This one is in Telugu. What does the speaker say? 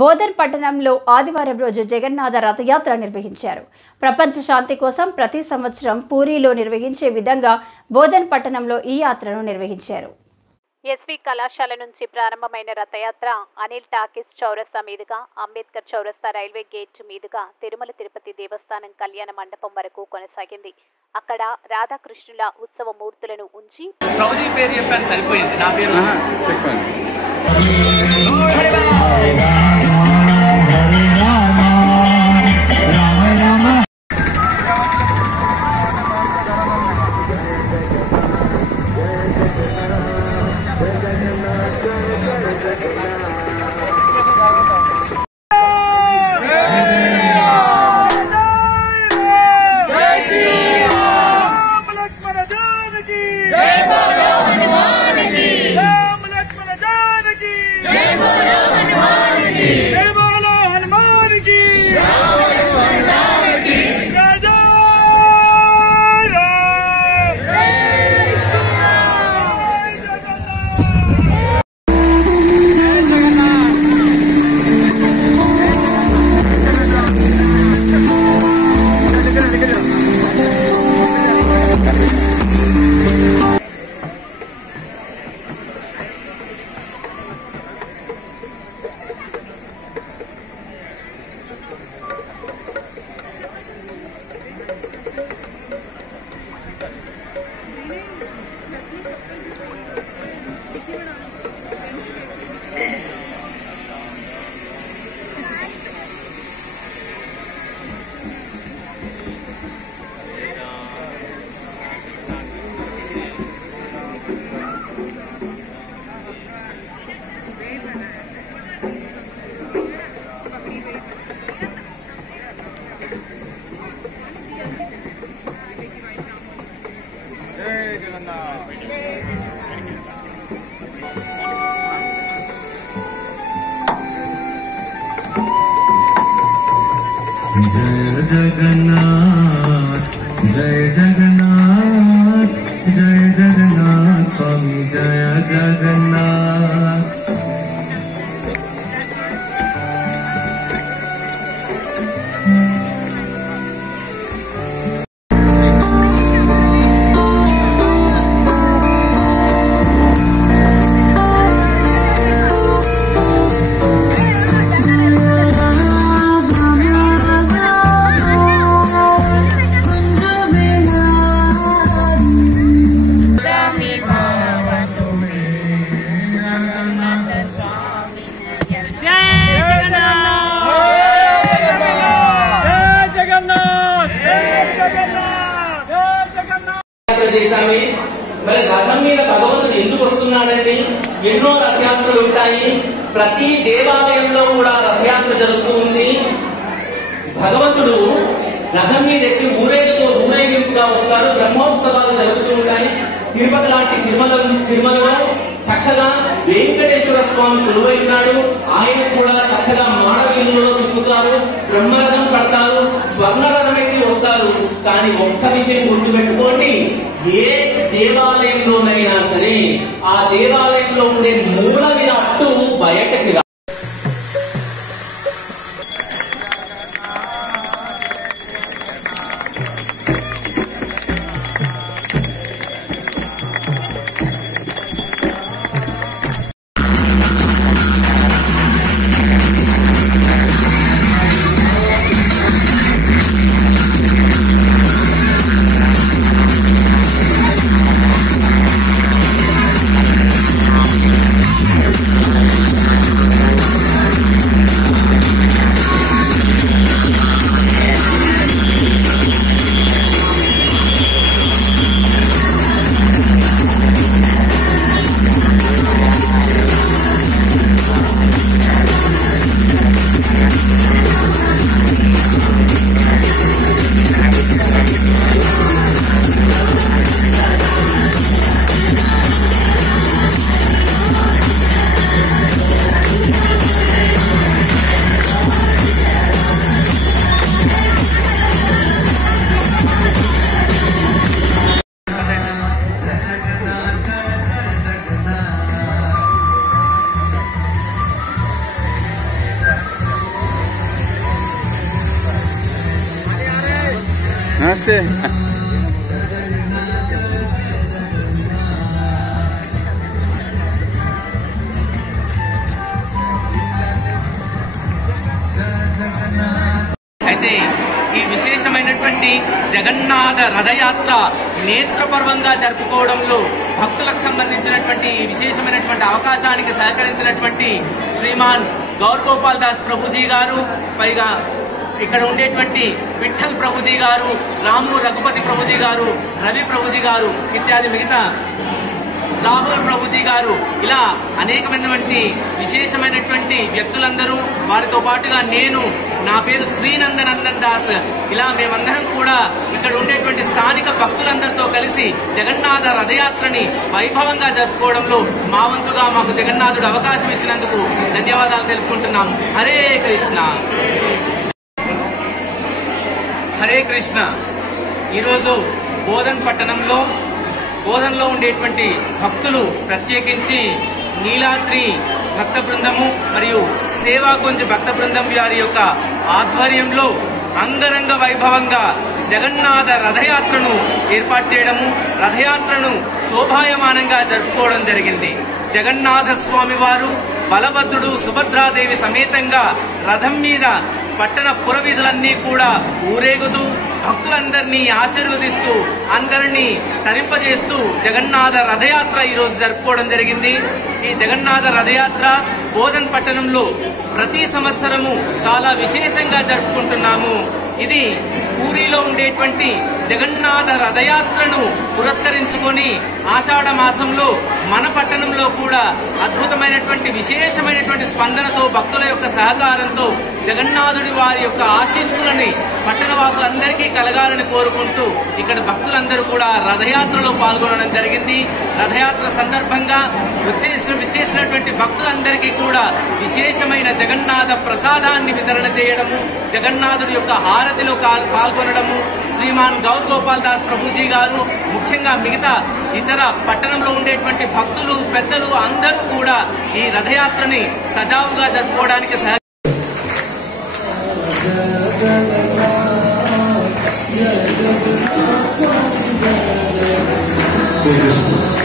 బోధన్ పట్టణంలో ఆదివారం రోజు జగన్నాథ రథయాత్ర నిర్వహించారు. ప్రపంచ శాంతి కోసం ప్రతి సంవత్సరం పూరీలో నిర్వహించే విధంగా బోధన్ పట్టణంలో ఈ యాత్రను నిర్వహించారు. ఎస్వి కళాశాల నుంచి ప్రారంభమైన రథయాత్ర అనిల్ టాకీస్ చౌరస్తా మీదుగా అంబేద్కర్ చౌరస్తా రైల్వే గేట్ మీదుగా తిరుమల తిరుపతి దేవస్థానం కళ్యాణ మండపం వరకు కొనసాగింది. అక్కడ రాధాకృష్ణుల ఉత్సవ మూర్తులను ఉంచి जय जगन्नाथ जय जगन्नाथ जय जगन्नाथ स्वामी जय जगन्नाथ। మరి రథం మీద భగవంతుడు ఎందుకు వస్తున్నాడండి? ఎన్నో రథయాత్రలు ఉంటాయి. ప్రతి దేవాలయంలో కూడా రథయాత్ర జరుగుతూ ఉంది. భగవంతుడు రథం మీద ఎక్కి ఊరేగింపుగా వస్తారు. బ్రహ్మోత్సవాలు జరుగుతూ ఉంటాయి. తిరుపతి లాంటి తిరుమలలో చక్కగా వెంకటేశ్వర స్వామి కొలువై ఉన్నాడు. ఆయన కూడా చక్కగా మానవీయులలో తిప్పుతారు, బ్రహ్మరథం పడతారు, స్వర్ణరథం ఎక్కి వస్తారు. కానీ ఒక్క విషయం గుర్తుపెట్టుకోండి, ఏ దేవాలయంలోనైనా సరే ఆ దేవాలయంలో ఉండే మూల విరాట్టు బయటకి ऐसे అయితే ఈ విశేషమైనటువంటి జగన్నాథ రథయాత్ర నేత్రపర్వంగా జరుపుకోవడంలో భక్తులకు సంబంధించినటువంటి ఈ విశేషమైనటువంటి అవకాశానికి సహకరించినటువంటి శ్రీమాన్ గౌర్ గోపాల్ దాస్ ప్రభుజీ గారు, పైగా ఇక్కడ ఉండేటువంటి విఠల్ ప్రభుజీ గారు, రాము రఘుపతి ప్రభుజీ గారు, రవి ప్రభుజీ గారు ఇత్యాది మిగతా రాహుల్ ప్రభుజీ గారు, ఇలా అనేకమైనటువంటి విశేషమైనటువంటి వ్యక్తులందరూ, వారితో పాటుగా నేను, నా పేరు శ్రీనందనందన్ దాస్, ఇలా మేమందరం కూడా ఇక్కడ ఉండేటువంటి స్థానిక భక్తులందరితో కలిసి జగన్నాథ రథయాత్రని వైభవంగా జరుపుకోవడంలో మా వంతుగా మాకు జగన్నాథుడు అవకాశం ఇచ్చినందుకు ధన్యవాదాలు తెలుపుకుంటున్నాము. హరే కృష్ణ. హరే కృష్ణ. ఈరోజు బోధన్ పట్టణంలో బోధనలో ఉండేటువంటి భక్తులు, ప్రత్యేకించి నీలాద్రి భక్త బృందము మరియు సేవాకుంజ్ భక్త బృందం వారి యొక్క ఆధ్వర్యంలో అంగరంగ వైభవంగా జగన్నాథ రథయాత్రను ఏర్పాటు చేయడము, రథయాత్రను శోభాయమానంగా జరుపుకోవడం జరిగింది. జగన్నాథ స్వామి వారు బలభద్రుడు సుభద్రాదేవి సమేతంగా రథం మీద పట్టణ పురవీధులన్నీ కూడా ఊరేగుతూ భక్తులందరినీ ఆశీర్వదిస్తూ అందరినీ తరింపజేస్తూ జగన్నాథ రథయాత్ర ఈరోజు జరుపుకోవడం జరిగింది. ఈ జగన్నాథ రథయాత్ర బోధన్ పట్టణంలో ప్రతి సంవత్సరము చాలా విశేషంగా జరుపుకుంటున్నాము. ఇది పూరిలో ఉండేటువంటి జగన్నాథ రథయాత్రను పురస్కరించుకొని ఆషాఢ మాసంలో మన పట్టణంలో కూడా అద్భుతమైనటువంటి విశేషమైనటువంటి స్పందనతో భక్తుల యొక్క సహకారంతో జగన్నాథుడి వారి యొక్క ఆశీస్సులని పట్టణవాసులందరికీ కలగాలని కోరుకుంటూ ఇక్కడ భక్తులందరూ కూడా రథయాత్రలో పాల్గొనడం జరిగింది. రథయాత్ర సందర్భంగా విచ్చేసినటువంటి భక్తులందరికీ కూడా విశేషమైన జగన్నాథ ప్రసాదాన్ని వితరణ చేయడము, జగన్నాథుడి యొక్క హారతిలో పాల్గొనడము, శ్రీమాన్ గౌర్ గోపాల్ దాస్ ప్రభుజీ గారు, ముఖ్యంగా మిగతా ఇతర పట్టణంలో ఉండేటువంటి భక్తులు, పెద్దలు అందరూ కూడా ఈ రథయాత్రని సజావుగా జరుపుకోవడానికి Krishna.